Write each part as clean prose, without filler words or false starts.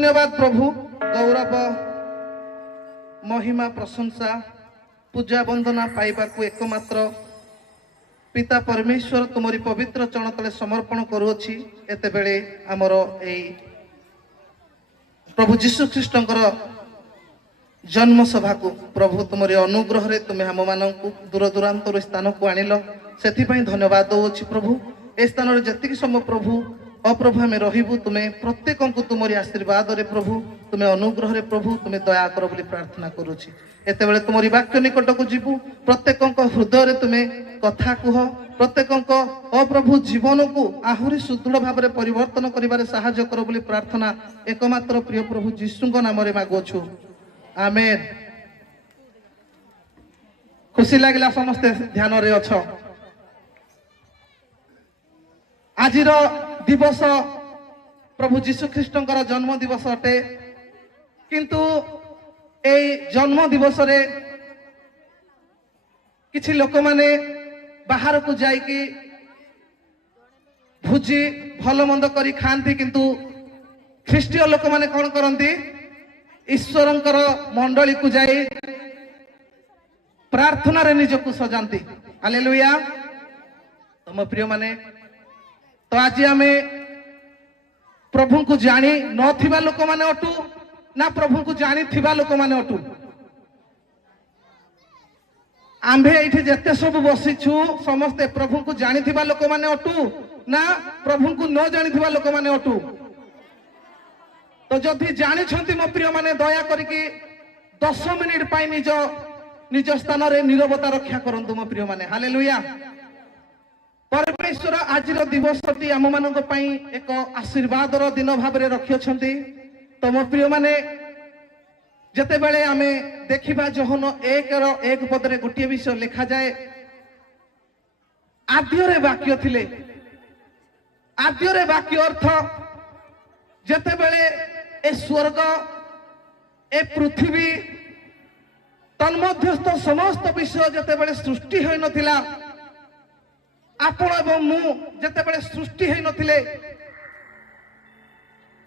धन्यवाद प्रभु। गौरव महिमा प्रशंसा पूजा वंदना पाइबा को एकमात्र पिता परमेश्वर तुमरी पवित्र चरण तले समर्पण करुअछि। एते बेले आमर एई प्रभु जीशु ख्रीष्टंकर जन्म सभा को प्रभु तुमरी अनुग्रह रे तुमे हम मानक दूर दूरांतर स्थान को आनिल सेथि पई धन्यवाद दउछि प्रभु। ए स्थान रे जतिक समय प्रभु अप्रभु आमे रहिबु तुमे प्रत्येक को तुमरी आशीर्वाद रे प्रभु तुमे अनुग्रह रे प्रभु तुमे दया कर बोली प्रार्थना करुछि। एते बेले तुमरी वाक्य निकट को जीवु प्रत्येक हृदय रे तुमे कथा कुह प्रत्येक अप्रभु जीवन को आहुरी सुदृढ़ भाव में परिवर्तन करिबारे सहायता कर बोली प्रार्थना एकमात्र प्रिय प्रभु जीशुଙ୍କ नाम रे मागुछु आमेन। खुशी लागला समस्ते ध्यान रे अछ। आजिर दिवस प्रभु जीशु ख्रीष्टंकर जन्म दिवस अटे किंतु ए जन्म दिवस रे किछि लोक माने बाहर को जाइकी भोजी भल मंद करी खाती किंतु ख्रीस्टीय लोक माने कौन करती ईश्वरंकर मंडली को जाई प्रार्थना रे निजको सजाती। हालेलुया। तुम प्रिय माने तो आज आमे प्रभु को जानी नथिबा लोक माने अटू ना प्रभु को जानी थिबा लोक माने अटू। आंभे ये जिते सब बसीछु समस्ते प्रभु को जानी थिबा लोक माने अटू ना प्रभु को न जानी थिबा लोक माने अटू। तो जदि जानी छंती मो प्रिय माने दया करके 10 मिनिट पाई निज स्थान रे नीरवता रक्षा करंतु मो प्रिय माने। हालेलुया। परमेश्वर आज दिवसटी आम मानक पई एक आशीर्वाद दिन भाव में रखी छंती। तो मो प्रिय माने जते बेले आमे देखिबा जहन 1 पदरे गोटे विषय लिखा जाए आद्यरे वाक्य थिले। आद्यरे वाक्य अर्थ जते बेले ए स्वर्ग ए पृथ्वी तन्मध्यस्थ समस्त विषय जते बेले सृष्टि होई नथिला आपण एवं मु जते बेले सृष्टि होई नथिले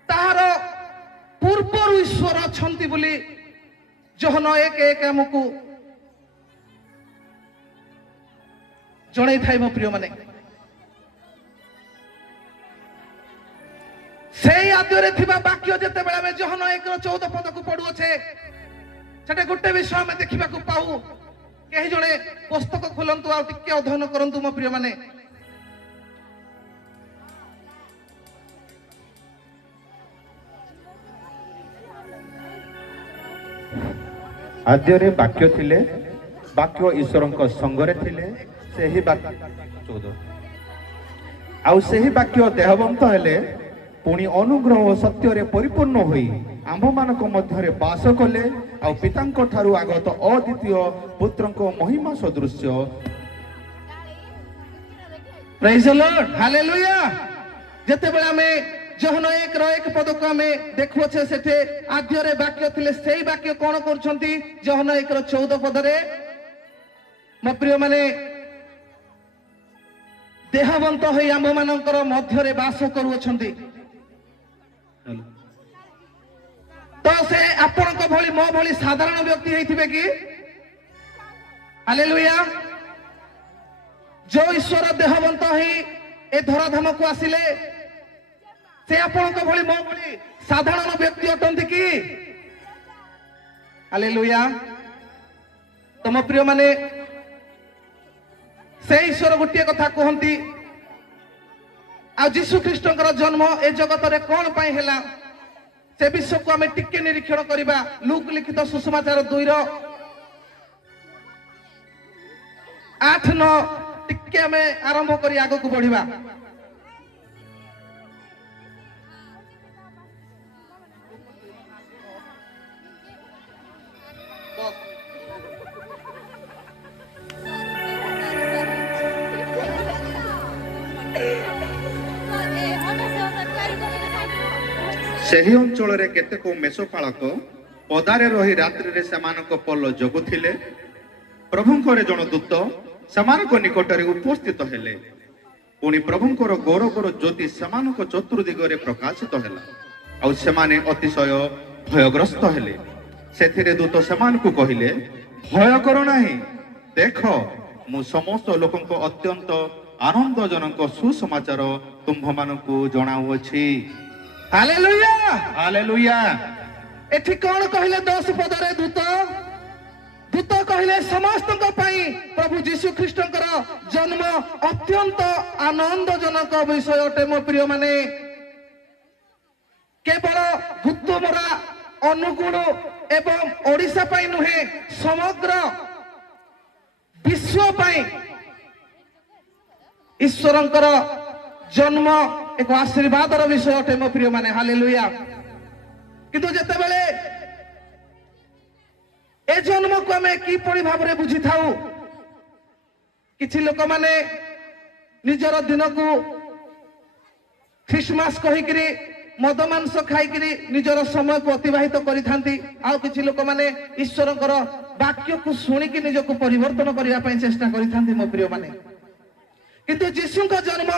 ताहार पूर्व ईश्वर अछंती बोली जहन 1:1 हमकु जणै थाई मो प्रिय माने। से आद्यरे थिबा वाक्य जते बेला में जहन 1:14 पद को पढु छे सेटा गुटे विषय में देखिबा को पाऊ। केही जणे पुस्तक खोलंतु आ टिके अध्ययन करंतु मो प्रिय माने। आद्यरे वाक्य थिले वाक्य ईश्वरंक संगरे थिले सेही वाक्य 14 आउ सेही वाक्य देहवंत हेले पुणी अनुग्रह और सत्य रे परिपूर्ण होई आंभ मानक मध्य बास कले आउ पितांक ठारू आगत अद्वितीय पुत्रंक महिमा सदृश्य। Praise the Lord. हालेलुया। जते बेला में जहन 1:1 पद को आमे देखो छे सेठे आद्यरे वाक्य थिले सेही वाक्य कोन करछंती जहन 1:14 पद रे मो प्रिय माने देहवंत होई आम मानकर मध्य रे वास करूछंती। तो से आपण को भली मो भली साधारण व्यक्ति हेथिबे कि? हालेलुया। जो ईश्वर देहवंत होई ए धराधाम को आसिले से आपण को भली मो भली साधारण व्यक्ति अटंती कि? हालेलुया। तुम प्रिय माने से ईश्वर गोटे कथा कहती आ जीशु ख्रीष्टंकर जन्म ए जगत रे कोन पई हैला से विषय को आमे टिके निरीक्षण करिबा। लूक लिखित सुसमाचार 2:8-9 टिके आमे आरंभ करी आगो को बढ़िबा। सेही अंचल रे केतेक मेषपालक पदारे रही रात्रि रे समानक पल्ल जगुथिले। प्रभुंकर जन दूत समानक निकट रे उपस्थित हेले। पुणी प्रभुंकर गौरवर ज्योति समानक चतुर्दिगरे प्रकाशित हैला ଆଉ ସେମାନେ ଅତିଶୟ ଭୟଗ୍ରସ୍ତ ହେଲେ। ସେଥିରେ ଦୂତ ସେମାନଙ୍କୁ କହିଲେ, ଭୟ କର ନାହିଁ, ଦେଖ ମୁଁ ସମସ୍ତ ଲୋକଙ୍କ ଅତ୍ୟନ୍ତ ଆନନ୍ଦଜନକ ସୁସମାଚାର ତୁମ୍ଭମାନଙ୍କୁ ଜଣାଉଅଛି। ହାଲେଲୁୟା। ହାଲେଲୁୟା। ଏଠି କଣ କହିଲେ 10 ପଦରେ ଦୂତ? ଦୂତ କହିଲେ ସମସ୍ତଙ୍କ ପାଇଁ ପ୍ରଭୁ ଯୀଶୁ ଖ୍ରୀଷ୍ଟଙ୍କର ଜନ୍ମ ଅତ୍ୟନ୍ତ ଆନନ୍ଦଜନକ ବିଷୟ ଅଟେ। ମୋ ପ୍ରିୟ ମାନେ, କେବଳ ଭୂତମରା ଅନୁଗୁଳ ଏବଂ ଓଡ଼ିଶା ପାଇଁ ନୁହେଁ, ସମଗ୍ର ବିଶ୍ୱ ପାଇଁ ଈଶ୍ୱରଙ୍କର ଜନ୍ମ ଏକ ଆଶୀର୍ବାଦର ବିଷୟ ଅଟେ। ମୋ ପ୍ରିୟ ମାନେ, ହାଲେଲୁୟା। କିନ୍ତୁ ଯେତେବେଳେ ଏ ଜନ୍ମକୁ ଆମେ କିପରି ଭାବରେ ବୁଝିଥାଉ, କିଛି ଲୋକମାନେ ନିଜର ଦିନକୁ ଖ୍ରୀଷ୍ଟମାସ କହିକିରି ମଦ ମାଂସ ଖାଇକିରି ନିଜର ସମୟକୁ ଅତିବାହିତ କରିଥାନ୍ତି। ଆଉ କିଛି ଲୋକମାନେ ଈଶ୍ୱରଙ୍କର ବାକ୍ୟକୁ ଶୁଣିକି ନିଜକୁ ପରିବର୍ତ୍ତନ କରିବା ପାଇଁ ଚେଷ୍ଟା କରିଥାନ୍ତି। ମୋ ପ୍ରିୟ ମାନେ, କିନ୍ତୁ ଯୀଶୁଙ୍କ ଜନ୍ମ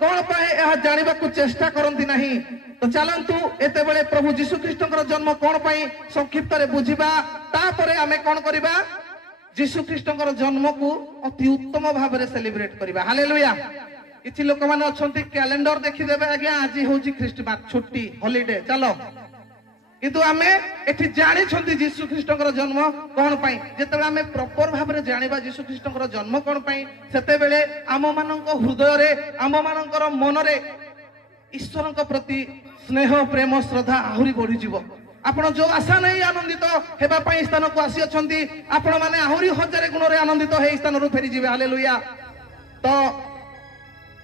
କଣ ପାଇଁ ଏହା ଜାଣିବାକୁ ଚେଷ୍ଟା କରନ୍ତି ନାହିଁ। ତ ଚାଲନ୍ତୁ ଏତେବେଳେ ପ୍ରଭୁ ଯୀଶୁ ଖ୍ରୀଷ୍ଟଙ୍କର ଜନ୍ମ କଣ ପାଇଁ ସଂକ୍ଷିପ୍ତରେ ବୁଝିବା। ତାପରେ ଆମେ କଣ କରିବା, ଯୀଶୁ ଖ୍ରୀଷ୍ଟଙ୍କର ଜନ୍ମକୁ ଅତି ଉତ୍ତମ ଭାବରେ ସେଲିବ୍ରେଟ କରିବା। ହାଲେଲୁୟା। କିଛି ଲୋକମାନେ ଅଛନ୍ତି କ୍ୟାଲେଣ୍ଡର ଦେଖିଦେବେ, ଆଜ୍ଞା ଆଜି ହଉଛି ଖ୍ରୀଷ୍ଟମାସ, ଛୁଟି, ହଲିଡେ, ଚାଲ। କିନ୍ତୁ ଆମେ ଏଠି ଜାଣିଛନ୍ତି ଯୀଶୁ ଖ୍ରୀଷ୍ଟଙ୍କର ଜନ୍ମ କଣ ପାଇଁ। ଯେତେବେଳେ ଆମେ ପ୍ରପର ଭାବରେ ଜାଣିବା ଯୀଶୁ ଖ୍ରୀଷ୍ଟଙ୍କର ଜନ୍ମ କଣ ପାଇଁ, ସେତେବେଳେ ଆମମାନଙ୍କ ହୃଦୟରେ, ଆମମାନଙ୍କର ମନରେ ଈଶ୍ୱରଙ୍କ ପ୍ରତି ସ୍ନେହ, ପ୍ରେମ, ଶ୍ରଦ୍ଧା ଆହୁରି ବଢିଯିବ। ଆପଣ ଯୋଉ ଆଶା ନେଇ ଆନନ୍ଦିତ ହେବା ପାଇଁ ସ୍ଥାନକୁ ଆସିଅଛନ୍ତି, ଆପଣ ମାନେ ଆହୁରି 1000 ଗୁଣରେ ଆନନ୍ଦିତ ହେଇ ସ୍ଥାନରୁ ଫେରିଯିବେ। ହାଲେଲୁୟା। ତ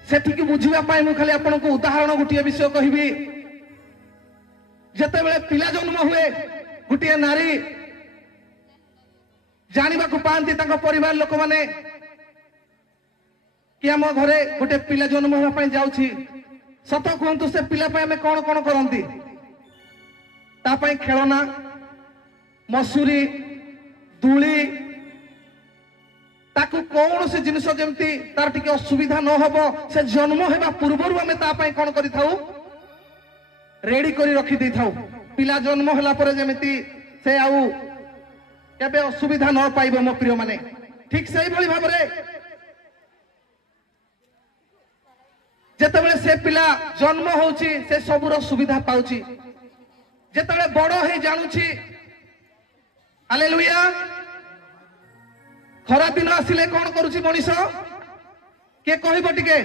ସେଠିକି ବୁଝିବା ପାଇଁ ମୁଁ ଖାଲି ଆପଣଙ୍କୁ ଉଦାହରଣ ଗୋଟିଏ ବିଷୟ କହିବି। ଯେତେବେଳେ ପିଲା ଜନ୍ମ ହୁଏ, ଗୋଟିଏ ନାରୀ ଜାଣିବାକୁ ପାଆନ୍ତି ତାଙ୍କ ପରିବାର ଲୋକମାନେ କି ଆମ ଘରେ ଗୋଟେ ପିଲା ଜନ୍ମ ହେବା ପାଇଁ ଯାଉଛି, ସତ କୁହନ୍ତୁ ସେ ପିଲା ପାଇଁ ଆମେ କଣ କଣ କରନ୍ତି? ତା ପାଇଁ ଖେଳନା, ମସୁରୀ, ଦୂଳି, ତାକୁ କୌଣସି ଜିନିଷ ଯେମିତି ତାର ଟିକେ ଅସୁବିଧା ନ ହବ, ସେ ଜନ୍ମ ହେବା ପୂର୍ବରୁ ଆମେ ତା ପାଇଁ କଣ କରିଥାଉ, ରେଡି କରି ରଖି ଦେଇଥାଉ। ପିଲା ଜନ୍ମ ହେଲା ପରେ ଯେମିତି ସେ ଆଉ କେବେ ଅସୁବିଧା ନ ପାଇବ। ମୋ ପ୍ରିୟ ମାନେ, ଠିକ ସେଇଭଳି ଭାବରେ ଯେତେବେଳେ ସେ ପିଲା ଜନ୍ମ ହଉଛି, ସେ ସବୁର ସୁବିଧା ପାଉଛି। ଯେତେବେଳେ ବଡ ହେଇ ଜାଣୁଛି, ହାଲେଲୁୟା, ଖରା ଦିନ ଆସିଲେ କଣ କରୁଛି ମଣିଷ? କିଏ କହିବ ଟିକେ?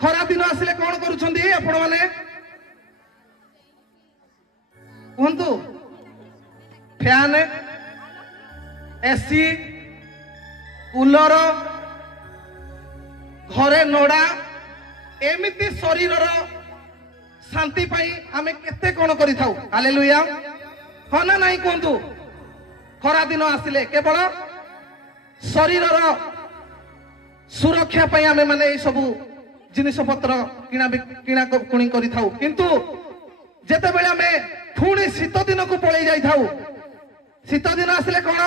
ଖରା ଦିନ ଆସିଲେ କଣ କରୁଛନ୍ତି ଆପଣ ମାନେ? କୁହନ୍ତୁ। ଫ୍ୟାନ, ଏସି, କୁଲର, ଘରେ ନଡା, ଏମିତି ଶରୀରର ଶାନ୍ତି ପାଇଁ ଆମେ କେତେ କଣ କରିଥାଉ। ହାଲେଲୁୟା। ହଁ ନା ନାହିଁ କୁହନ୍ତୁ? ଖରା ଦିନ ଆସିଲେ କେବଳ ଶରୀରର ସୁରକ୍ଷା ପାଇଁ ଆମେ ମାନେ ଏଇ ସବୁ ଜିନିଷ ପତ୍ର କିଣାକୁଣି କରିଥାଉ। କିନ୍ତୁ ଯେତେବେଳେ ଆମେ ପୁଣି ଶୀତ ଦିନକୁ ପଳେଇ ଯାଇଥାଉ, ଶୀତ ଦିନ ଆସିଲେ କଣ?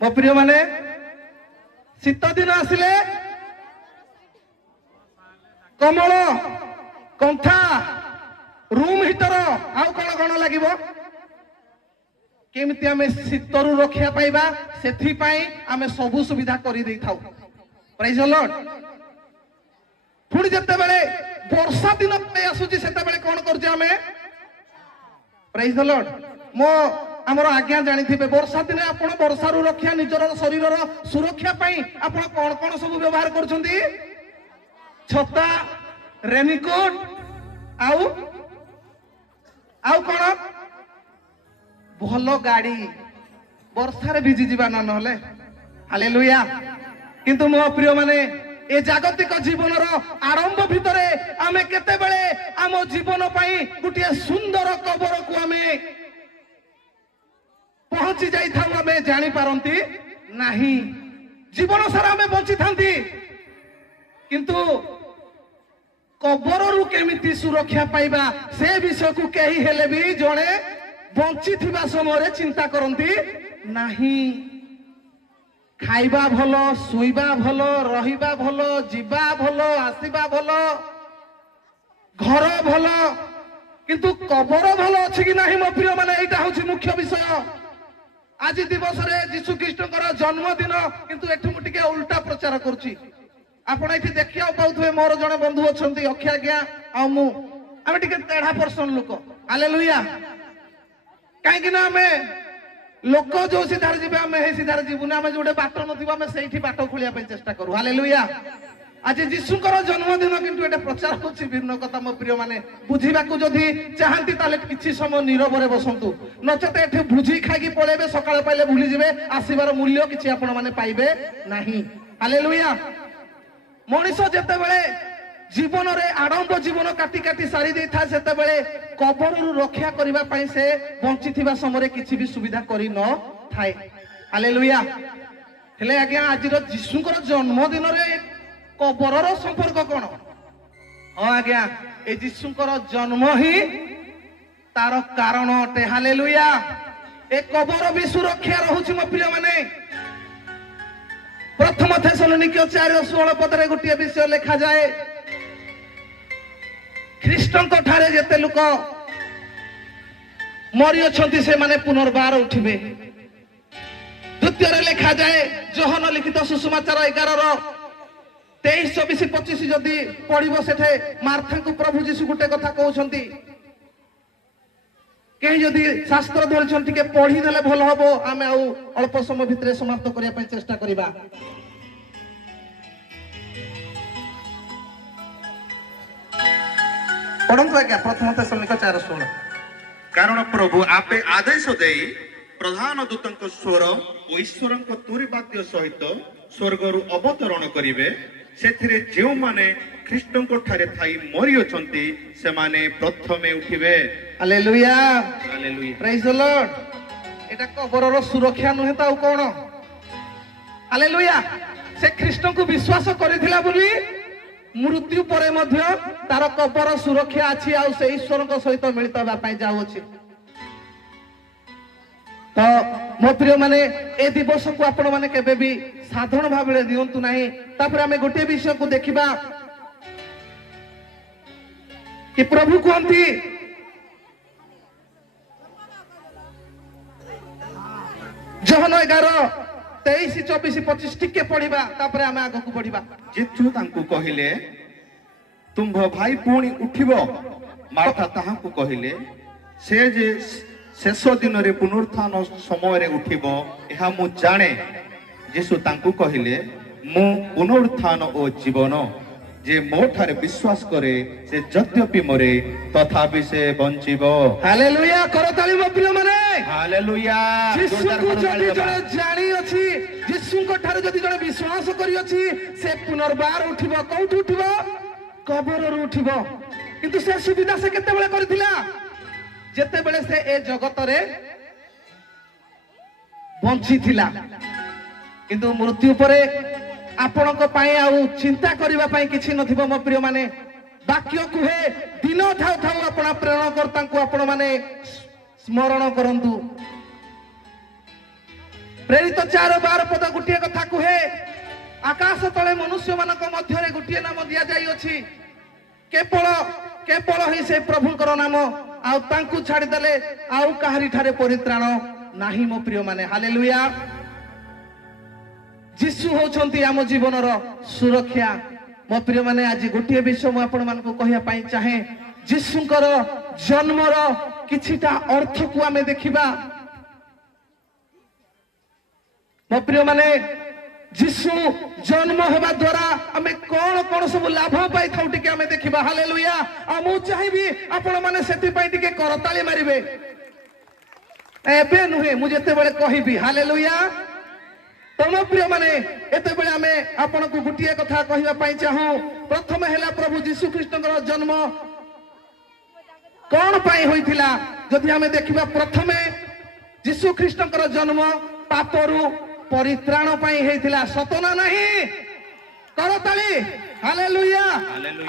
ମୋ ପ୍ରିୟ ମାନେ, ଶୀତ ଦିନ ଆସିଲେ କମଳ, କନ୍ଥା, ରୁମ ହିଟର, ଆଉ କଣ କଣ ଲାଗିବ? କେମିତି ଆମେ ଶୀତରୁ ରକ୍ଷା ପାଇବା, ସେଥିପାଇଁ ଆମେ ସବୁ ସୁବିଧା କରିଦେଇଥାଉ। ପ୍ରାଇଜ୍ ଦ ଲର୍ଡ। ପୁଣି ଯେତେବେଳେ ବର୍ଷା ଦିନ ଆସୁଛି, ସେତେବେଳେ କଣ କରୁଛେ ଆମେ? ପ୍ରାଇଜ୍ ଦ ଲର୍ଡ। ଆମର ଆଜ୍ଞା ଜାଣିଥିବେ, ବର୍ଷା ଦିନେ ଆପଣ ବର୍ଷାରୁ ରକ୍ଷା, ନିଜର ଶରୀରର ସୁରକ୍ଷା ପାଇଁ ଆପଣ କଣ କଣ ସବୁ ବ୍ୟବହାର କରୁଛନ୍ତି? ଛତା, ରେନିକୋଟ, ଆଉ କଣ? ଭଲ ଗାଡି, ବର୍ଷାରେ ଭିଜି ଯିବା ନା ନହେଲେ। ହାଲେଲୁୟା। କିନ୍ତୁ ମୋ ପ୍ରିୟ ମାନେ, ଏ ଜାଗତିକ ଜୀବନର ଆରମ୍ଭ ଭିତରେ ଆମେ କେତେବେଳେ ଆମ ଜୀବନ ପାଇଁ ଗୋଟିଏ ସୁନ୍ଦର କବରକୁ ଆମେ ପହଞ୍ଚି ଯାଇଥାଉ, ଆମେ ଜାଣିପାରନ୍ତି ନାହିଁ। ଜୀବନ ସାରା ଆମେ ବଞ୍ଚିଥାନ୍ତି, କିନ୍ତୁ କବରରୁ କେମିତି ସୁରକ୍ଷା ପାଇବା, ସେ ବିଷୟକୁ କେହି ହେଲେ ବି ଜଣେ ବଞ୍ଚିଥିବା ସମୟରେ ଚିନ୍ତା କରନ୍ତି ନାହିଁ। ଖାଇବା ଭଲ, ଶୋଇବା ଭଲ, ରହିବା ଭଲ, ଯିବା ଭଲ, ଆସିବା ଭଲ, ଘର ଭଲ କିନ୍ତୁ କବର ଭଲ ଅଛି କି ନାହିଁ ମୋ ପ୍ରିୟ ମାନେ ଏଇଟା ହଉଛି ମୁଖ୍ୟ ବିଷୟ। ଆଜି ଦିବସରେ ଯୀଶୁ ଖ୍ରୀଷ୍ଟଙ୍କର ଜନ୍ମଦିନ କିନ୍ତୁ ଏଠି ମୁଁ ଟିକେ ଉଲ୍ଟା ପ୍ରଚାର କରୁଛି। ଆପଣ ଏଠି ଦେଖିବାକୁ ପାଉଥିବେ ମୋର ଜଣେ ବନ୍ଧୁ ଅଛନ୍ତି ଅକ୍ଷୟ ଆଜ୍ଞା ଆଉ ମୁଁ, ଆମେ ଟିକେ ତେଢା ପର୍ସନ ଲୋକ। ହାଲେଲୁୟା। କାହିଁକି ନା ଆମେ ଲୋକ ଯୋଉ ସିଧାରେ ଯିବେ ଆମେ ହେଇ ସିଧାରେ ଯିବୁନି, ଆମେ ଯୋଉଟେ ବାଟ ନଥିବ ଆମେ ସେଇଠି ବାଟ ଖୋଳିବା ପାଇଁ ଚେଷ୍ଟା କରୁ। ହାଲେଲୁୟା। ଆଜି ଯୀଶୁଙ୍କର ଜନ୍ମଦିନ କିନ୍ତୁ ଏଟା ପ୍ରଚାର ହଉଛି ଭିନ୍ନ କଥା। ମୋ ପ୍ରିୟ ମାନେ ବୁଝିବାକୁ ଯଦି ଚାହାନ୍ତି ତାହେଲେ କିଛି ସମୟ ନୀରବରେ ବସନ୍ତୁ, ନଚେତ ଏଠି ଭୁଜି ଖାଇକି ପଳେଇବେ, ସକାଳ ପାଇଲେ ଭୁଲିଯିବେ, ଆସିବାର ମୂଲ୍ୟ କିଛି ଆପଣ ମାନେ ପାଇବେ ନାହିଁ। ହାଲେଲୁୟା। ମଣିଷ ଯେତେବେଳେ ଜୀବନରେ ଆଡମ୍ବ ଜୀବନ କାଟି କାଟି ସାରି ଦେଇଥାଏ ସେତେବେଳେ କବରରୁ ରକ୍ଷା କରିବା ପାଇଁ ସେ ବଞ୍ଚିଥିବା ସମୟରେ କିଛି ବି ସୁବିଧା କରି ନଥାଏ। ହାଲେଲୁୟା। ହେଲେ ଆଜ୍ଞା ଆଜିର ଯୀଶୁଙ୍କର ଜନ୍ମଦିନରେ କବରର ସମ୍ପର୍କ କଣ? ହଁ ଆଜ୍ଞା, ଏ ଯୀଶୁଙ୍କର ଜନ୍ମ ହିଁ ତାର କାରଣ ଅଟେ। ହାଲେଲୁୟା। ଏ କବର ବି ସୁରକ୍ଷା ରହୁଛି ମୋ ପ୍ରିୟ ମାନେ। ପ୍ରଥମ ଥେସଲୋନିକେୟ 4:16 ଗୋଟିଏ ବିଷୟ ଲେଖାଯାଏ, ଖ୍ରୀଷ୍ଟଙ୍କ ଠାରେ ଯେତେ ଲୋକ ମରିଅଛନ୍ତି ସେମାନେ ପୁନର୍ବାର ଉଠିବେ। ଦ୍ୱିତୀୟରେ ଲେଖାଯାଏ ଯୋହନ ଲିଖିତ ସୁସମାଚାର 11:23-24 ଯଦି ପଢିବ ସେଠେ ମାର୍ଥାଙ୍କୁ ପ୍ରଭୁ ଯୀଶୁ ଗୋଟେ କଥା କହୁଛନ୍ତି। କେହି ଯଦି ଶାସ୍ତ୍ର ଧରିଛନ୍ତି ଟିକେ ପଢିଦେଲେ ଭଲ ହବ, ଆମେ ଆଉ ଅଳ୍ପ ସମୟ ଭିତରେ ସମାପ୍ତ କରିବା ପାଇଁ ଚେଷ୍ଟା କରିବା। ପଢନ୍ତୁ ଆଜ୍ଞା ପ୍ରଥମ ଥେସଲୋନିକେୟ 4:16। କାରଣ ପ୍ରଭୁ ଆପେ ଆଦେଶ ଦେଇ ପ୍ରଧାନ ଦୂତଙ୍କ ସ୍ୱର ଓ ଈଶ୍ୱରଙ୍କ ତୁରୀ ବାଦ୍ୟ ସହିତ ସ୍ୱର୍ଗରୁ ଅବତରଣ କରିବେ। ସେଥିରେ ଯେଉଁମାନେ ଖ୍ରୀଷ୍ଟଙ୍କ ଠାରେ ଥାଇ ମରିଅଛନ୍ତି ସେମାନେ ପ୍ରଥମେ ଉଠିବେ। ହାଲେଲୁୟା। ହାଲେଲୁୟା। ପ୍ରେଜ୍ ଦ ଲର୍ଡ। ଏଟା କବରର ସୁରକ୍ଷା ନୁହେଁ ତ ଆଉ କଣ? ହାଲେଲୁୟା। ସେ ଖ୍ରୀଷ୍ଟଙ୍କୁ ବିଶ୍ୱାସ କରିଥିଲା ବୋଲି ମୃତ୍ୟୁ ପରେ ମଧ୍ୟ ତାର କବର ସୁରକ୍ଷା ଅଛି, ଆଉ ସେ ଈଶ୍ୱରଙ୍କ ସହିତ ମିଳିତ ହେବା ପାଇଁ ଯାଉଅଛି। ତ ମୋ ପ୍ରିୟ ମାନେ ଏ ଦିବସକୁ ଆପଣ ମାନେ କେବେ ବି ସାଧାରଣ ଭାବରେ ଦିଅନ୍ତୁ ନାହିଁ। ତାପରେ ଆମେ ଗୋଟିଏ ବିଷୟକୁ ଦେଖିବା କି ପ୍ରଭୁ କୁହନ୍ତି ଯୋହନ 11:23-24 ଟିକେ ପଢିବା, ତାପରେ ଆମେ ଆଗକୁ ବଢିବା। ଯୀଶୁ ତାଙ୍କୁ କହିଲେ, ତୁମ୍ଭ ଭାଇ ପୁଣି ଉଠିବ। ମାର୍ଥା ତାହାଙ୍କୁ କହିଲେ, ସେ ଯେ ଶେଷ ଦିନରେ ପୁନରୁତ୍ଥାନ ସମୟରେ ଉଠିବ ଏହା ମୁଁ ଜାଣେ। ଯୀଶୁ ତାଙ୍କୁ କହିଲେ, ମୁଁ ପୁନରୁତ୍ଥାନ ଓ ଜୀବନ। ଯେ ମୋ ଠାରେ ବିଶ୍ୱାସ କରେ ସେ ଯଦ୍ୟପି ମରେ ତଥାପି ସେ ବଞ୍ଚିବ। ହାଲେଲୁୟା। କରତାଳି ମୋ ପ୍ରିୟ ମାନେ। ହାଲେଲୁୟା। ଯୀଶୁଙ୍କୁ ଯଦି ଜଣେ ଜାଣିଅଛି, ଯୀଶୁଙ୍କ ଠାରେ ଯଦି ଜଣେ ବିଶ୍ୱାସ କରିଅଛି, ସେ ପୁନର୍ବାର ଉଠିବ। କୋଉଠି ଉଠିବ? କବରରୁ ଉଠିବ। କିନ୍ତୁ ସେ ସୁବିଧା ସେ କେତେବେଳେ କରିଥିଲା? ଯେତେବେଳେ ସେ ଏ ଜଗତରେ ବଞ୍ଚିଥିଲା। କିନ୍ତୁ ମୃତ୍ୟୁ ପରେ ଆପଣଙ୍କ ପାଇଁ ଆଉ ଚିନ୍ତା କରିବା ପାଇଁ କିଛି ନଥିବ ମୋ ପ୍ରିୟ ମାନେ। ବାକ୍ୟ କୁହେ ଦିନ ଥାଉ ଥାଉ ଆପଣ ପ୍ରେରଣକର୍ତ୍ତାଙ୍କୁ ଆପଣ ମାନେ ସ୍ମରଣ କରନ୍ତୁ। ପ୍ରେରିତ 4:12 ଗୋଟିଏ କଥା କୁହେ, ଆକାଶ ତଳେ ମନୁଷ୍ୟ ମାନଙ୍କ ମଧ୍ୟରେ ଗୋଟିଏ ନାମ ଦିଆଯାଇଅଛି, କେବଳ କେବଳ ହିଁ ସେ ପ୍ରଭୁଙ୍କର ନାମ, ଆଉ ତାଙ୍କୁ ଛାଡ଼ିଦେଲେ ଆଉ କାହାରି ଠାରେ ପରିତ୍ରାଣ ନାହିଁ ମୋ ପ୍ରିୟ ମାନେ। ହାଲେଲୁୟା। ଯୀଶୁ ହଉଛନ୍ତି ଆମ ଜୀବନର ସୁରକ୍ଷା। ମୋ ପ୍ରିୟ ମାନେ ଆଜି ଗୋଟିଏ ବିଷୟ ମୁଁ ଆପଣ ମାନଙ୍କୁ କହିବା ପାଇଁ ଚାହେଁ, ଯୀଶୁଙ୍କର ଜନ୍ମର କିଛିଟା ଅର୍ଥକୁ ଆମେ ଦେଖିବା। ମୋ ପ୍ରିୟ ମାନେ ଯୀଶୁ ଜନ୍ମ ହେବା ଦ୍ୱାରା ଆମେ କଣ କଣ ସବୁ ଲାଭ ପାଇଥାଉ ଟିକେ ଆମେ ଦେଖିବା। ହାଲେଲୁୟା। ଆଉ ମୁଁ ଚାହିଁବି ଆପଣ ମାନେ ସେଥିପାଇଁ ଟିକେ କରତାଳି ମାରିବେ। ଏବେ ନୁହେଁ, ମୁଁ ଯେତେବେଳେ କହିବି ହାଲେଲୁୟା। ତମ ପ୍ରିୟ ମାନେ ଏତେବେଳେ ଆମେ ଆପଣଙ୍କୁ ଗୋଟିଏ କଥା କହିବା ପାଇଁ ଚାହୁଁ। ପ୍ରଥମେ ହେଲା ପ୍ରଭୁ ଯୀଶୁ ଖ୍ରୀଷ୍ଟଙ୍କର ଜନ୍ମ କଣ ପାଇଁ ହୋଇଥିଲା? ଯଦି ଆମେ ଦେଖିବା ପ୍ରଥମେ ଯୀଶୁ ଖ୍ରୀଷ୍ଟଙ୍କର ଜନ୍ମ ପାପରୁ ପରିତ୍ରାଣ ପାଇଁ ହେଇଥିଲା। ସତ ନା ନାହିଁ? କରତାଳି। ହାଲେଲୁୟା।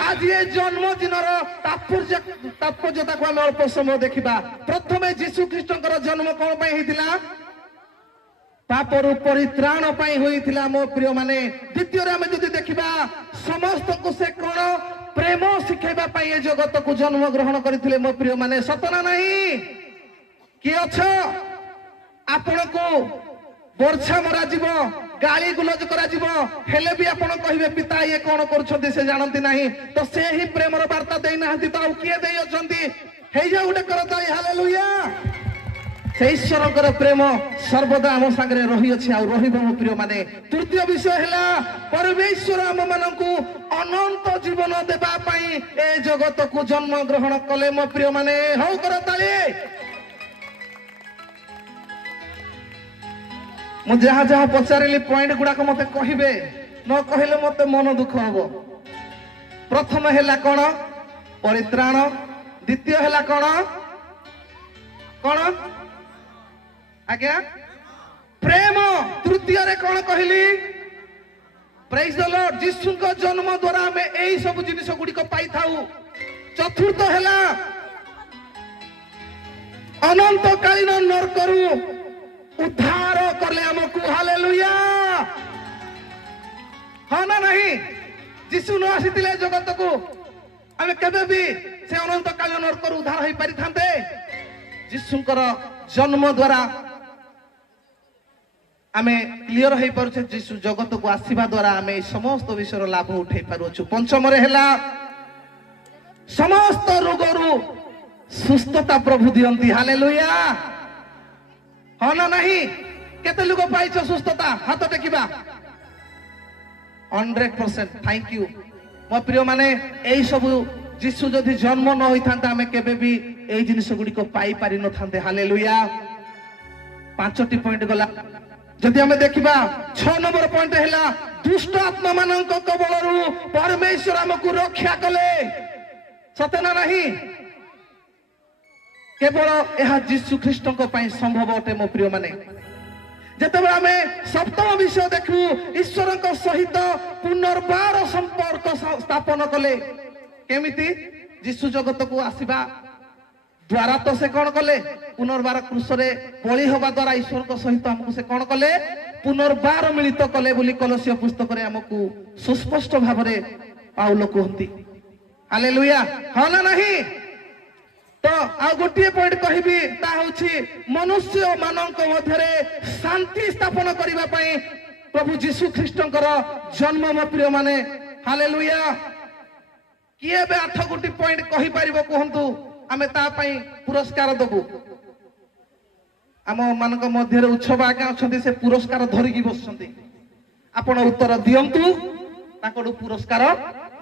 ଆଜି ଏ ଜନ୍ମଦିନର ତାତ୍ପର୍ଯ୍ୟତାକୁ ଆମେ ଅଳ୍ପ ସମୟ ଦେଖିବା। ପ୍ରଥମେ ଯୀଶୁ ଖ୍ରୀଷ୍ଟଙ୍କର ଜନ୍ମ କଣ ପାଇଁ ହେଇଥିଲା? ପାପରୁ ପରିତ୍ରାଣ ପାଇଁ ହୋଇଥିଲା ମୋ ପ୍ରିୟ ମାନେ। ଦ୍ୱିତୀୟରେ ଆମେ ଯଦି ଦେଖିବା ସମସ୍ତଙ୍କୁ ସେ କଣ ପ୍ରେମ ଶିକ୍ଷା ଦେଖେଇବା ପାଇଁ ଏ ଜଗତକୁ ଜନ୍ମ ଗ୍ରହଣ କରିଥିଲେ ମୋ ପ୍ରିୟ ମାନେ, ସତ ନା ନାହିଁ? କିଏ ଅଛ? ଆପଣଙ୍କୁ ବର୍ଷା ମରାଯିବ, ଗାଳି ଗୁଲଜ କରାଯିବ, ହେଲେ ବି ଆପଣ କହିବେ ପିତା ଇଏ କଣ କରୁଛନ୍ତି ସେ ଜାଣନ୍ତି ନାହିଁ। ତ ସେ ହିଁ ପ୍ରେମର ବାର୍ତ୍ତା ଦେଇନାହାନ୍ତି ତ ଆଉ କିଏ ଦେଇ ଅଛନ୍ତି? ହେଇଯାଉ ଗୋଟେ କରତାଳି ହାଲେଲୁୟା। ସେ ଈଶ୍ୱରଙ୍କର ପ୍ରେମ ସର୍ବଦା ଆମ ସାଙ୍ଗରେ ରହିଅଛି ଆଉ ରହିବ ମୋ ପ୍ରିୟ ମାନେ। ତୃତୀୟ ବିଷୟ ହେଲା ପରମେଶ୍ୱର ଆମ ମାନଙ୍କୁ ଅନନ୍ତ ଜୀବନ ଦେବା ପାଇଁ ଏ ଜଗତକୁ ଜନ୍ମ ଗ୍ରହଣ କଲେ ମୋ ପ୍ରିୟ ମାନେ। ହଉ କରତାଳି। ମୁଁ ଯାହା ଯାହା ପଚାରିଲି ପଏଣ୍ଟ ଗୁଡାକ ମତେ କହିବେ, ନ କହିଲେ ମତେ ମନ ଦୁଃଖ ହବ। ପ୍ରଥମ ହେଲା କଣ? ପରିତ୍ରାଣ। ଦ୍ୱିତୀୟ ହେଲା କଣ? କଣ ଆଜ୍ଞା? ପ୍ରେମ। ତୃତୀୟରେ କଣ କହିଲି? ପ୍ରେଜ୍ ଦ ଲର୍ଡ। ଯୀଶୁଙ୍କ ଜନ୍ମ ଦ୍ୱାରା ଆମେ ଏଇ ସବୁ ଜିନିଷ ଗୁଡିକ ପାଇଥାଉ। ଚତୁର୍ଥ ହେଲା ଅନନ୍ତକାଳୀନ ନରକରୁ ଉଦ୍ଧାର କଲେ ଆମକୁ। ହାଲେଲୁୟା। ହଁ ନା ନାହିଁ? ଯୀଶୁ ନ ଆସିଥିଲେ ଜଗତକୁ ଆମେ କେବେ ବି ସେ ଅନନ୍ତକାଳୀନ ନରକରୁ ଉଦ୍ଧାର ହେଇପାରିଥାନ୍ତେ? ଯୀଶୁଙ୍କର ଜନ୍ମ ଦ୍ୱାରା ଆମେ କ୍ଲିୟର ହେଇପାରୁଛେ। ଯୀଶୁ ଜଗତକୁ ଆସିବା ଦ୍ୱାରା ଆମେ এই ସମସ୍ତ ବିଷୟର ଲାଭ ଉଠେଇ ପାରୁଛୁ। ପଞ୍ଚମରେ ହେଲା ସମସ୍ତ ରୋଗରୁ ସୁସ୍ଥତା ପ୍ରଭୁ ଦିଅନ୍ତି। ହାଲେଲୁୟା। ହଁ ନା ନାହିଁ? କେତେ ଲୋକ ପାଇଛ ସୁସ୍ଥତା? ହାତ ଟେକିବା। 100%। ଥ୍ୟାଙ୍କ ୟୁ ମୋ ପ୍ରିୟ ମାନେ। এই ସବୁ ଯୀଶୁ ଯଦି ଜନ୍ମ ନ ହୋଇଥାନ୍ତା ଆମେ କେବେ ବି এই ଜିନିଷ ଗୁଡ଼ିକ ପାଇ ପାରିନଥାନ୍ତେ। ହାଲେଲୁୟା। 5ଟି ପଏଣ୍ଟ ଗଲା। ଯଦି ଆମେ ଦେଖିବା 6 ନମ୍ବର ପଏଣ୍ଟ ହେଲା ଦୁଷ୍ଟ ଆତ୍ମା ମାନଙ୍କ କବଳରୁ ପରମେଶ୍ୱର ଆମକୁ ରକ୍ଷା କଲେ। ସତେ ନା ନାହିଁ? କେବଳ ଏହା ଯୀଶୁ ଖ୍ରୀଷ୍ଟଙ୍କ ପାଇଁ ସମ୍ଭବ ଅଟେ ମୋ ପ୍ରିୟ ମାନେ। ଯେତେବେଳେ ଆମେ ସପ୍ତମ ବିଷୟ ଦେଖୁ, ଈଶ୍ୱରଙ୍କ ସହିତ ପୁନର୍ବାର ସମ୍ପର୍କ ସ୍ଥାପନ କଲେ। କେମିତି? ଯୀଶୁ ଜଗତକୁ ଆସିବା ଦ୍ୱାରା ତ ସେ କଣ କଲେ? ପୁନର୍ବାର କ୍ରୁଶରେ ବଳି ହେବା ଦ୍ୱାରା ଈଶ୍ୱରଙ୍କ ସହିତ ଆମକୁ ସେ କଣ କଲେ? ପୁନର୍ବାର ମିଳିତ କଲେ ବୋଲି କଲୋସିୟ ପୁସ୍ତକରେ ଆମକୁ ସୁସ୍ପଷ୍ଟ ଭାବରେ ପାଉଲ କୁହନ୍ତି। ହାଲେଲୁୟା। ହଁ ନା ନାହିଁ? ତ ଆଉ ଗୋଟିଏ ପଏଣ୍ଟ କହିବି, ତା ହେଉଛି ମନୁଷ୍ୟ ମାନଙ୍କ ମଧ୍ୟରେ ଶାନ୍ତି ସ୍ଥାପନ କରିବା ପାଇଁ ପ୍ରଭୁ ଯୀଶୁ ଖ୍ରୀଷ୍ଟଙ୍କର ଜନ୍ମ ମୋ ପ୍ରିୟ ମାନେ। ହାଲେଲୁୟା। କିଏ ଏବେ 8 ପଏଣ୍ଟ କହିପାରିବ କୁହନ୍ତୁ? ଆମେ ତା ପାଇଁ ପୁରସ୍କାର ଦେବୁ। ଆମ ମାନଙ୍କ ମଧ୍ୟରେ ଉତ୍ସବ ଆଜ୍ଞା ଅଛନ୍ତି, ସେ ପୁରସ୍କାର ଧରିକି ବସୁଛନ୍ତି। ଆପଣ ଉତ୍ତର ଦିଅନ୍ତୁ, ତାଙ୍କଠୁ ପୁରସ୍କାର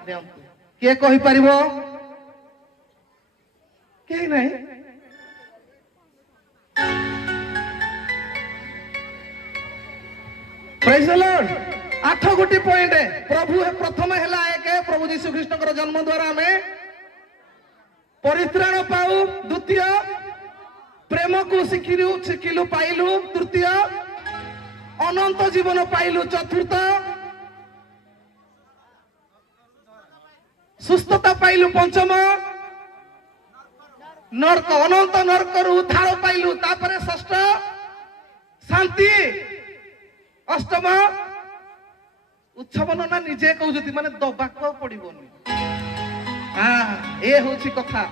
ଦିଅନ୍ତୁ। କିଏ କହିପାରିବ? କେହି ନାହିଁ। ପ୍ରେଜ୍ ଦ ଲର୍ଡ। 8 ପଏଣ୍ଟ। ପ୍ରଭୁ ପ୍ରଥମେ ହେଲା 1 ପ୍ରଭୁ ଯୀଶୁ ଖ୍ରୀଷ୍ଟଙ୍କର ଜନ୍ମ ଦ୍ୱାରା ଆମେ ପରିତ୍ରାଣ ପାଉ। ଦ୍ୱିତୀୟ ପ୍ରେମକୁ ଶିଖିଲୁ ପାଇଲୁ। ତୃତୀୟ ଅନନ୍ତ ଜୀବନ ପାଇଲୁ। ଚତୁର୍ଥ ସୁସ୍ଥତା ପାଇଲୁ। ପଞ୍ଚମ ନରକ ଅନନ୍ତ ନରକରୁ ଉଦ୍ଧାର ପାଇଲୁ। ତାପରେ ଷଷ୍ଠ ଶାନ୍ତି। ଅଷ୍ଟମ ଉତ୍ସବ ନା ନିଜେ କହୁଛନ୍ତି ମାନେ ଦବାକୁ ପଡିବନି। ଏ ହଉଛି କଥା।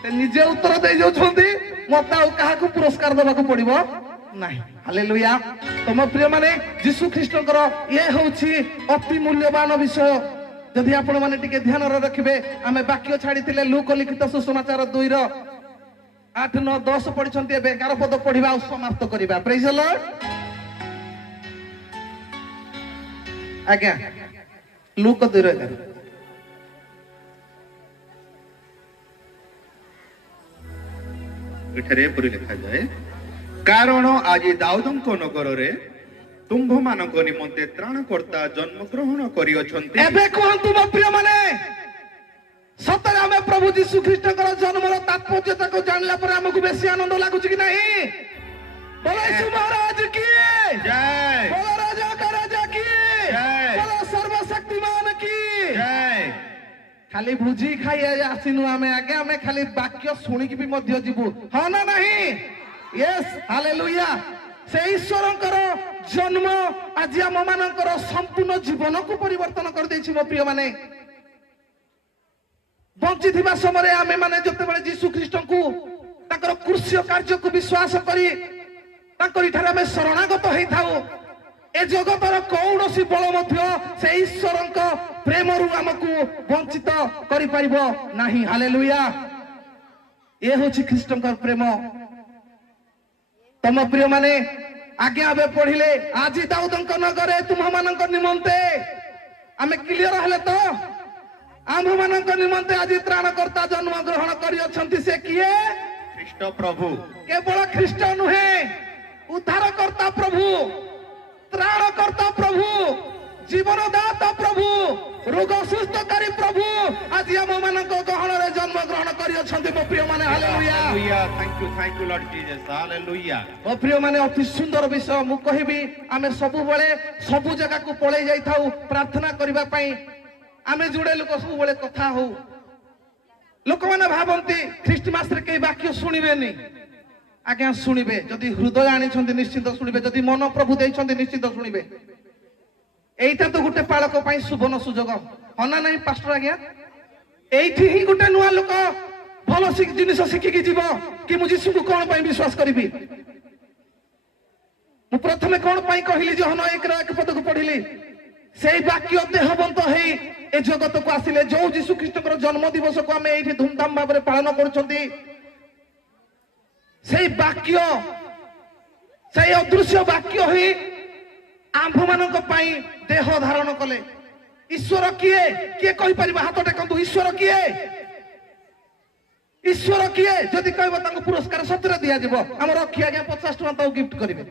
ସେ ନିଜେ ଉତ୍ତର ଦେଇ ଯାଉଛନ୍ତି, ମତେ ଆଉ କାହାକୁ ପୁରସ୍କାର ଦେବାକୁ ପଡିବ ନାହିଁ। ହାଲେଲୁୟା। ତମ ପ୍ରିୟ ମାନେ ଯୀଶୁ ଖ୍ରୀଷ୍ଟଙ୍କର ଇଏ ହଉଛି ଅତି ମୂଲ୍ୟବାନ ବିଷୟ। ଯଦି ଆପଣ ମାନେ ଟିକେ ଧ୍ୟାନରେ ରଖିବେ, ଆମେ ବାକ୍ୟ ଛାଡିଥିଲେ ଲୁକ ଲିଖିତ ସୁସମାଚାର 2ର 8, 9, 10 ପଢିଛନ୍ତି। ଏବେ 11 ପଦ ପଢିବା ଆଉ ସମାପ୍ତ କରିବା। ପ୍ରେଜ୍ ଦ ଲର୍ଡ। ଆଜ୍ଞା ଲୁକ 2:11। ଏଠାରେ ଏପରି ଲେଖାଯାଏ, କାରଣ ଆଜି ଦାଉଦଙ୍କ ନଗରରେ ତୁମ୍ଭମାନଙ୍କ ନିମନ୍ତେ ତ୍ରାଣକର୍ତ୍ତା ଜନ୍ମଗ୍ରହଣ କରିଅଛନ୍ତି। ଏବେ କୁହନ୍ତୁ ମୋ ପ୍ରିୟ ମାନେ, ସତରେ ଆମେ ପ୍ରଭୁ ଯୀଶୁ ଖ୍ରୀଷ୍ଟଙ୍କର ଜନ୍ମର ତାତ୍ପର୍ଯ୍ୟତାକୁ ଜାଣିଲା ପରେ ଆମକୁ ବେଶୀ ଆନନ୍ଦ ଲାଗୁଛି କି ନାହିଁ? ବୋଲ ଯୀଶୁ ମହାରାଜ କି ଜୟ। ବୋଲ ରାଜା କା ରାଜା କି ଜୟ। ବୋଲ ସର୍ବଶକ୍ତିମାନ କି ଜୟ। ଖାଲି ଭୁଜି ଖାଇ ଆସିନୁ ଆମେ ଆଜ୍ଞା, ଆମେ ଖାଲି ବାକ୍ୟ ଶୁଣିକି ବି ମଧ୍ୟ ଯିବୁ। ହଁ ନା ନାହିଁ? ୟେସ୍। ହାଲେଲୁୟା। ସେ ଈଶ୍ୱରଙ୍କର ଜନ୍ମ ଆଜି ଆମ ମାନଙ୍କର ସମ୍ପୂର୍ଣ୍ଣ ଜୀବନକୁ ପରିବର୍ତ୍ତନ କରିଦେଇଛି ମୋ ପ୍ରିୟ ମାନେ। ବଞ୍ଚିଥିବା ସମୟରେ ଆମେମାନେ ଯେତେବେଳେ ଯୀଶୁ ଖ୍ରୀଷ୍ଟଙ୍କୁ ତାଙ୍କର କୃଷ୍ୟ କାର୍ଯ୍ୟକୁ ବିଶ୍ୱାସ କରି ତାଙ୍କରି ଠାରେ ଆମେ ଶରଣାଗତ ହେଇଥାଉ, ଏ ଜଗତର କୌଣସି ବଳ ମଧ୍ୟ ସେ ଈଶ୍ୱରଙ୍କ ପ୍ରେମରୁ ଆମକୁ ବଞ୍ଚିତ କରିପାରିବ ନାହିଁ। ହାଲେଲୁୟା। ଏ ହେଉଛି ଖ୍ରୀଷ୍ଟଙ୍କର ପ୍ରେମ। ତମ ପ୍ରିୟମାନେ ଆଜ୍ଞା ଏବେ ପଢିଲେ, ଆଜି ଦାଉଦଙ୍କ ନଗରରେ ତୁମମାନଙ୍କ ନିମନ୍ତେ, ଆମେ କ୍ଲିୟର ହେଲେ ତ? ଆମ୍ଭମାନଙ୍କ ନିମନ୍ତେ ଆଜି ତ୍ରାଣକର୍ତ୍ତା ଜନ୍ମ ଗ୍ରହଣ କରିଅଛନ୍ତି। ସେ କିଏ? ଖ୍ରୀଷ୍ଟ ପ୍ରଭୁ। କେବଳ ଖ୍ରୀଷ୍ଟ ନୁହେଁ, ଉଦ୍ଧାରକର୍ତ୍ତା ପ୍ରଭୁ, ତ୍ରାଣକର୍ତ୍ତା ପ୍ରଭୁ, ଜୀବନଦାତା ପ୍ରଭୁ, ରୋଗ ସୁସ୍ଥକାରୀ ପ୍ରଭୁ ଆଜି ଆମମାନଙ୍କ ଗହଣରେ ଜନ୍ମ ଗ୍ରହଣ କରିଅଛନ୍ତି। ମୋ ପ୍ରିୟମାନେ hallelujah. Thank you Lord Jesus. Hallelujah. ମୋ ପ୍ରିୟମାନେ ଅତି ସୁନ୍ଦର ବିଷୟ ମୁଁ କହିବି। ଆମେ ସବୁବେଳେ ସବୁ ଜାଗାକୁ ପଳେଇ ଯାଇଥାଉ ପ୍ରାର୍ଥନା କରିବା ପାଇଁ। ଆମେ ଯୋଡ଼େ ଲୋକ ସବୁବେଳେ କଥା ହଉ, ଲୋକମାନେ ଭାବନ୍ତି ଖ୍ରୀଷ୍ଟମାସରେ କେହି ବାକ୍ୟ ଶୁଣିବେନି। ଆଜ୍ଞା ଶୁଣିବେ, ଯଦି ହୃଦୟ ଆଣିଛନ୍ତି ନିଶ୍ଚିତ ଶୁଣିବେ, ଯଦି ମନ ପ୍ରଭୁ ଦେଇଛନ୍ତି ନିଶ୍ଚିତ ଶୁଣିବେ। এইটা তো ଗୋଟେ ପାଳକ ପାଇଁ ସୁବର୍ଣ୍ଣ ସୁଯୋଗ, ହଁ ନା ନାହିଁ ପାଷ୍ଟର? ଆଜ୍ଞା এইଠି ହିଁ ଗୋଟେ ନୂଆ ଲୋକ ଭଲ ଜିନିଷ ଶିଖିକି ଯିବ କି ମୁଁ ଯୀଶୁଙ୍କୁ କଣ ପାଇଁ ବିଶ୍ୱାସ କରିବି। ମୁଁ ପ୍ରଥମେ କଣ ପାଇଁ କହିଲି ଯେ ହନ 1 ପଦକୁ ପଢିଲି, ସେଇ ବାକ୍ୟ ଦେହବନ୍ତ ହେଇ ଏ ଜଗତକୁ ଆସିଲେ। ଯୋଉ ଯୀଶୁ ଖ୍ରୀଷ୍ଟଙ୍କର ଜନ୍ମ ଦିବସକୁ ଆମେ ଏଇଠି ଧୁମଧାମ ଭାବରେ ପାଳନ କରୁଛନ୍ତି, ସେଇ ବାକ୍ୟ, ସେଇ ଅଦୃଶ୍ୟ ବାକ୍ୟ ହିଁ ଆମ୍ଭମାନଙ୍କ ପାଇଁ ଦେହ ଧାରଣ କଲେ। ଈଶ୍ୱର କିଏ? କିଏ କହିପାରିବ? ହାତ ଟେକନ୍ତୁ। ଈଶ୍ୱର କିଏ? ଈଶ୍ୱର କିଏ? ଯଦି କହିବ ତାଙ୍କୁ ପୁରସ୍କାର ସତରେ ଦିଆଯିବ। ଆମର ରଖି ଆଜ୍ଞା 50 ଟଙ୍କା ତାକୁ ଗିଫ୍ଟ କରିବେ।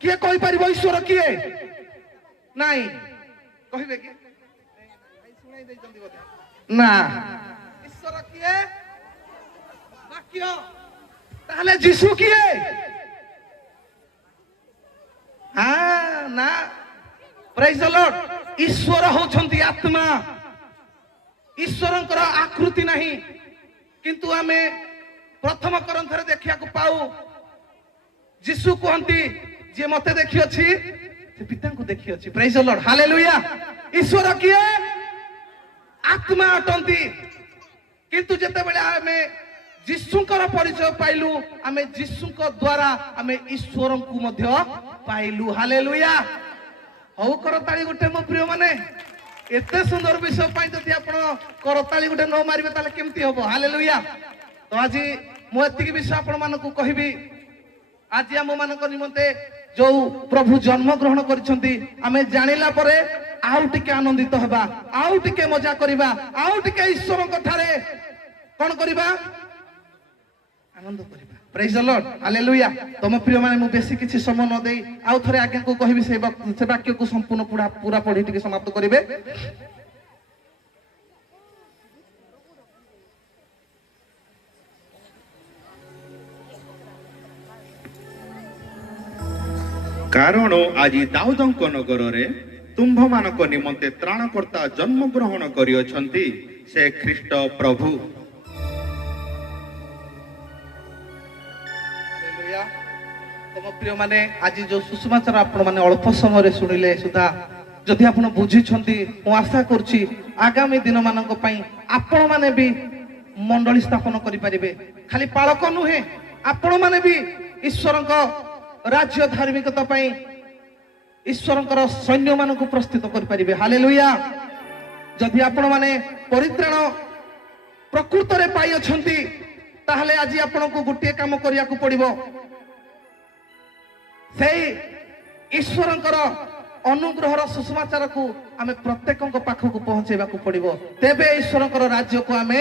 କିଏ କହିପାରିବ ଈଶ୍ୱର କିଏ? ନାଇଁ କହିବେ କି? ନା। ଈଶ୍ୱର କିଏ? ବାକ୍ୟ। ତାହେଲେ ଯୀଶୁ କିଏ? ନା। ପ୍ରେଜ୍ ଦ ଲର୍ଡ। ଈଶ୍ୱର ହଉଛନ୍ତି ଆତ୍ମା। ଈଶ୍ୱରଙ୍କର ଆକୃତି ନାହିଁ, କିନ୍ତୁ ଆମେ ପ୍ରଥମ କରନ୍ଥରେ ଦେଖିବାକୁ ପାଉ ଯୀଶୁ କୁହନ୍ତି, ଯିଏ ମତେ ଦେଖିଅଛି ସେ ପିତାଙ୍କୁ ଦେଖିଅଛି। ପ୍ରେଜ୍ ଦ ଲର୍ଡ। ହାଲେଲୁୟା। ଈଶ୍ୱର କିଏ? ଆତ୍ମା ଅଟନ୍ତି। କିନ୍ତୁ ଯେତେବେଳେ ଆମେ ଯୀଶୁଙ୍କର ପରିଚୟ ପାଇଲୁ, ଆମେ ଯୀଶୁଙ୍କ ଦ୍ୱାରା ଆମେ ଈଶ୍ୱରଙ୍କୁ ମଧ୍ୟ ପାଇଲୁ। ହାଲେଲୁୟା। ହଉ କରତାଳି ଗୋଟେ ମୋ ପ୍ରିୟ ମାନେ। ଏତେ ସୁନ୍ଦର ବିଷୟ ପାଇଁ ଯଦି ଆପଣ କରତାଳି ଗୋଟେ ନ ମାରିବେ ତାହେଲେ କେମିତି ହବ? ହାଲେଲୁୟା। ତ ଆଜି ମୁଁ ଏତିକି ବିଷୟ ଆପଣ ମାନଙ୍କୁ କହିବି। ଆଜି ଆମ ମାନଙ୍କ ନିମନ୍ତେ ଯୋଉ ପ୍ରଭୁ ଜନ୍ମ ଗ୍ରହଣ କରିଛନ୍ତି, ଆମେ ଜାଣିଲା ପରେ ଆଉ ଟିକେ ଆନନ୍ଦିତ ହେବା, ଆଉ ଟିକେ ମଜା କରିବା, ଆଉ ଟିକେ ଈଶ୍ୱରଙ୍କ ଠାରେ କଣ କରିବା? ଆନନ୍ଦ କରିବା। ପ୍ରେଜ୍ ଦ ଲର୍ଡ। ହାଲେଲୁୟା। ତମ ପ୍ରିୟମାନେ ମୁଁ ବେଶୀ କିଛି ସମୟ ନ ଦେଇ ଆଉ ଥରେ ଆଜ୍ଞାକୁ କହିବି ସେ ବାକ୍ୟକୁ ସମ୍ପୂର୍ଣ୍ଣ ପୁରା ପଢି ଟିକେ ସମାପ୍ତ କରିବେ। କାରଣ ଆଜି ଦାଉଦଙ୍କ ନଗରରେ ତୁମ୍ଭମାନଙ୍କ ନିମନ୍ତେ ତ୍ରାଣକର୍ତ୍ତା ଜନ୍ମ ଗ୍ରହଣ କରିଅଛନ୍ତି, ସେ ଖ୍ରୀଷ୍ଟ ପ୍ରଭୁ। ତମ ପ୍ରିୟମାନେ ଆଜି ଯୋଉ ସୁସମାଚାର ଆପଣ ମାନେ ଅଳ୍ପ ସମୟରେ ଶୁଣିଲେ ସୁଦ୍ଧା ଯଦି ଆପଣ ବୁଝିଛନ୍ତି, ମୁଁ ଆଶା କରୁଛି ଆଗାମୀ ଦିନ ମାନଙ୍କ ପାଇଁ ଆପଣ ମାନେ ବି ମଣ୍ଡଳୀ ସ୍ଥାପନ କରିପାରିବେ। ଖାଲି ପାଳକ ନୁହେଁ, ଆପଣ ମାନେ ବି ଈଶ୍ୱରଙ୍କ ରାଜ୍ୟ ଧାର୍ମିକତା ପାଇଁ ଈଶ୍ୱରଙ୍କର ସୈନ୍ୟ ମାନଙ୍କୁ ପ୍ରସ୍ତୁତ କରିପାରିବେ। ହାଲେଲୁୟା। ଯଦି ଆପଣ ମାନେ ପରିତ୍ରାଣ ପ୍ରକୃତରେ ପାଇଅଛନ୍ତି, ତାହେଲେ ଆଜି ଆପଣଙ୍କୁ ଗୋଟିଏ କାମ କରିବାକୁ ପଡିବ। ସେଇ ଈଶ୍ୱରଙ୍କର ଅନୁଗ୍ରହର ସୁସମାଚାରକୁ ଆମେ ପ୍ରତ୍ୟେକଙ୍କ ପାଖକୁ ପହଞ୍ଚେଇବାକୁ ପଡିବ। ତେବେ ଈଶ୍ୱରଙ୍କର ରାଜ୍ୟକୁ ଆମେ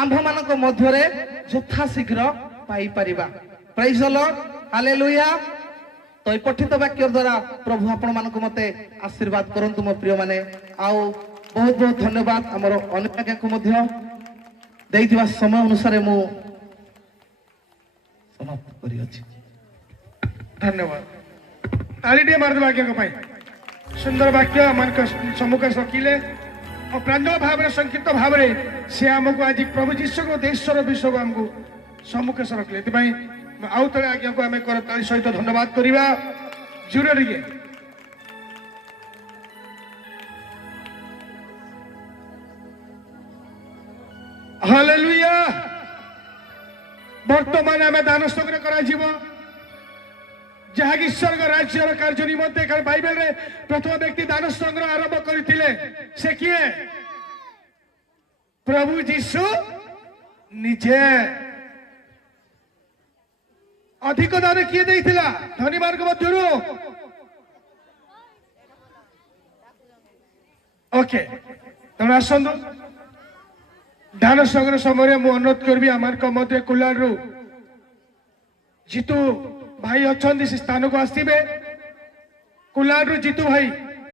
ଆମ୍ଭମାନଙ୍କ ମଧ୍ୟରେ ଯଥାଶୀଘ୍ର ପାଇପାରିବା। ପ୍ରେଜ୍ ଦ ଲର୍ଡ। ହାଲେଲୁୟା। ତ এই ପଠିତ ବାକ୍ୟ ଦ୍ୱାରା ପ୍ରଭୁ ଆପଣମାନଙ୍କୁ ମତେ ଆଶୀର୍ବାଦ କରନ୍ତୁ ମୋ ପ୍ରିୟମାନେ। ଆଉ ବହୁତ ବହୁତ ଧନ୍ୟବାଦ ଆମର ଅନେକ ଆଜ୍ଞାକୁ ମଧ୍ୟ ଦେଇଥିବା ସମୟ ଅନୁସାରେ ମୁଁ ସମାପ୍ତ କରିଅଛି। धन्यवाद। तालीटे मारदेव आज्ञा पाई सुंदर वाक्य मन सम्मुख रखिले और प्रांजल भाव संक्षिप्त भाव से आमको आज प्रभु जीशु को देशर विषय को आमको सम्मुख रखिले। आउ थे आज्ञा को आम करताली सहित धन्यवाद करवा जोरे टे हालेलुया वर्तमान आम दान संग्रह करा जहाँकि स्वर्ग राज्यर कार्य निमंते बाइबल रे प्रथम व्यक्ति दान संग्रह आरंभ करथिले से किए प्रभु जीशु निजे अधिक दान किए देइथिला धनी मार्ग मध्यरु ओके तमे आसंदो दान संग्रह समय मु अनुरोध करबी आमार मध्य कुलार जीतू भाई अच्छा से स्थान को आसवे कुलार जीतू भाई